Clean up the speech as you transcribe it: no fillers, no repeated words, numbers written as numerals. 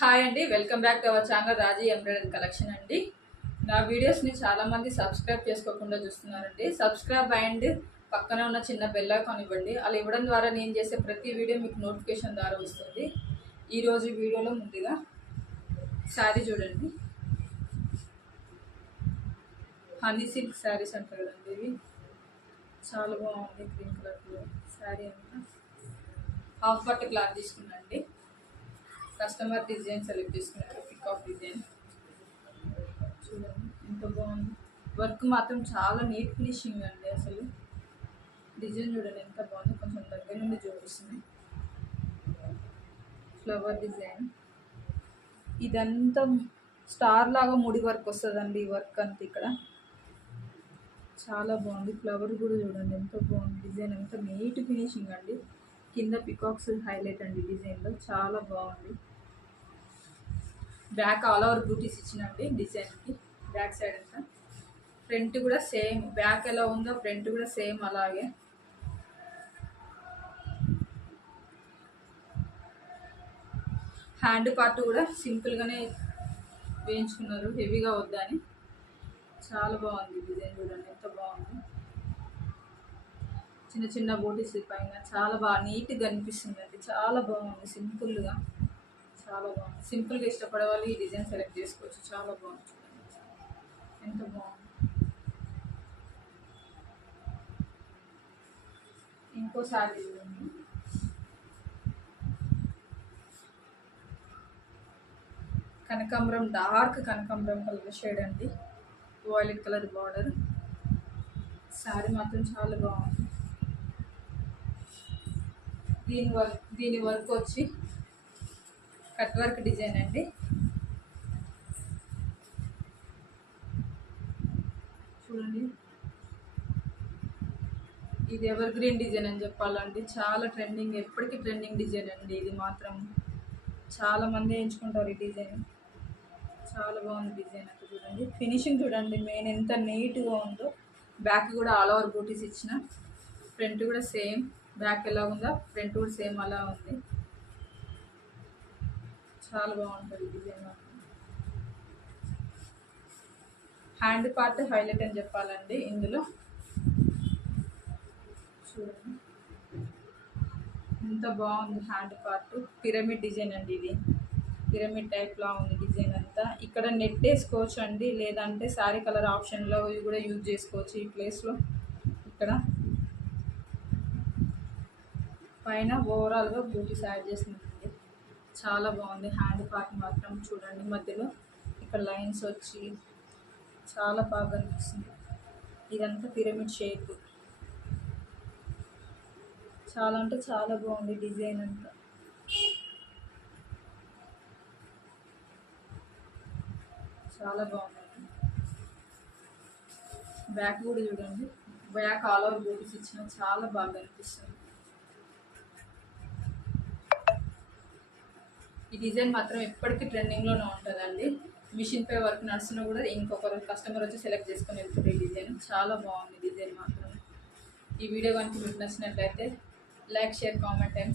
Hi అండి, welcome back to our channel Raji embroidery collection అండి. నా వీడియోస్ని చాలామంది సబ్స్క్రైబ్ చేసుకోకుండా చూస్తున్నారండి. సబ్స్క్రైబ్ అండ్ పక్కన ఉన్న చిన్న బెల్ ఐకాన్ ఇవ్వండి. అలా ఇవ్వడం ద్వారా నేను చేసే ప్రతి వీడియో మీకు నోటిఫికేషన్ ద్వారా వస్తుంది. ఈరోజు వీడియోలో ముందుగా శారీ చూడండి. హనీ సిల్క్ శారీస్ అంటారు కదండి, ఇవి చాలా బాగుంది. గ్రీన్ కలర్లో శారీ అంతా హాఫ్ పట్టు క్లాత్ తీసుకున్నాండి. కస్టమర్ డిజైన్ సెలెక్ట్ చేసుకున్నారు. పికాక్ డిజైన్ చూడండి ఎంత బాగుంది. వర్క్ మాత్రం చాలా నీట్ ఫినిషింగ్ అండి. అసలు డిజైన్ చూడండి ఎంత బాగుంది. కొంచెం దగ్గర నుండి చూపిస్తుంది. ఫ్లవర్ డిజైన్ ఇదంతా స్టార్ లాగా ముడి వర్క్ వస్తుందండి. ఈ వర్క్ అంతా ఇక్కడ చాలా బాగుంది. ఫ్లవర్ కూడా చూడండి ఎంత బాగుంది. డిజైన్ అంతా నీట్ ఫినిషింగ్ అండి. కింద పికాక్స్ హైలైట్ అండి డిజైన్లో, చాలా బాగుంది. బ్యాక్ ఆల్ ఓవర్ బూటీస్ ఇచ్చినండి డిజైన్కి. బ్యాక్ సైడ్ అంతా ఫ్రంట్ కూడా సేమ్, బ్యాక్ ఎలా ఉందో ఫ్రంట్ కూడా సేమ్ అలాగే. హ్యాండ్ పార్ట్ కూడా సింపుల్గానే వేయించుకున్నారు, హెవీగా వద్దని. చాలా బాగుంది డిజైన్ చూడండి ఎంత బాగుంది. చిన్న చిన్న బూటీస్ పైన చాలా బాగా నీట్గా అనిపిస్తుంది అండి. చాలా బాగుంది. సింపుల్గా చాలా బాగుంది. సింపుల్గా ఇష్టపడే వాళ్ళు ఈ డిజైన్ సెలెక్ట్ చేసుకోవచ్చు. చాలా బాగుంది చూడండి ఎంత బాగుంది. ఇంకో శారీ చూడండి. కనకాంబరం, డార్క్ కనకాంబరం కలర్ షేడ్ అండి. Violet color border. శారీ మాత్రం చాలా బాగుంది. దీని వర్క్ వచ్చి కట్ వర్క్ డిజైన్ అండి. చూడండి ఇది ఎవర్ గ్రీన్ డిజైన్ అని చెప్పాలండి. చాలా ట్రెండింగ్, ఎప్పటికీ ట్రెండింగ్ డిజైన్ అండి. ఇది మాత్రం చాలా మంది ఎంచుకుంటారు ఈ డిజైన్. చాలా బాగుంది డిజైన్ అంతా చూడండి. ఫినిషింగ్ చూడండి మెయిన్ ఎంత నీట్గా ఉందో. బ్యాక్ కూడా ఆల్ ఓవర్ బూటీస్ ఇచ్చిన, ఫ్రంట్ కూడా సేమ్. బ్యాక్ ఎలా ఉందో ఫ్రంట్ కూడా సేమ్ అలా ఉంది. చాలా బాగుంటుంది డిజైన్ మాత్రం. హ్యాండ్ పార్ట్ హైలైట్ అని చెప్పాలండి ఇందులో. చూడండి ఎంత బాగుంది హ్యాండ్ పార్ట్. పిరమిడ్ డిజైన్ అండి. ఇది పిరమిడ్ టైప్లా ఉంది డిజైన్ అంతా. ఇక్కడ నెట్ వేసుకోవచ్చు అండి, లేదంటే శారీ కలర్ ఆప్షన్లో ఇవి కూడా యూజ్ చేసుకోవచ్చు ఈ ప్లేస్లో. ఇక్కడ పైన ఓవరాల్గా బూటీస్ యాడ్ చేసిందండి. చాలా బాగుంది. హ్యాండ్ పార్ట్ మాత్రం చూడండి మధ్యలో ఇక్కడ లైన్స్ వచ్చి చాలా బాగా అనిపిస్తుంది. ఇదంతా పిరమిడ్ షేప్. చాలా అంటే చాలా బాగుంది డిజైన్ అంతా. చాలా బాగుంది. బ్యాక్ కూడా చూడండి. బ్యాక్ ఆల్ ఓవర్ బూటీస్ ఇచ్చిన చాలా బాగా అనిపిస్తుంది. ఈ డిజైన్ మాత్రం ఎప్పటికీ ట్రెండింగ్లోనే ఉంటుందండి. మిషన్ పై వర్క్ నడుస్తున్నా కూడా ఇంకొకరు కస్టమర్ వచ్చి సెలెక్ట్ చేసుకొని వెళ్తుంది ఈ డిజైన్. చాలా బాగుంది డిజైన్ మాత్రం. ఈ వీడియో కనుక మీకు నచ్చినట్లయితే లైక్, షేర్, కామెంట్ అండ్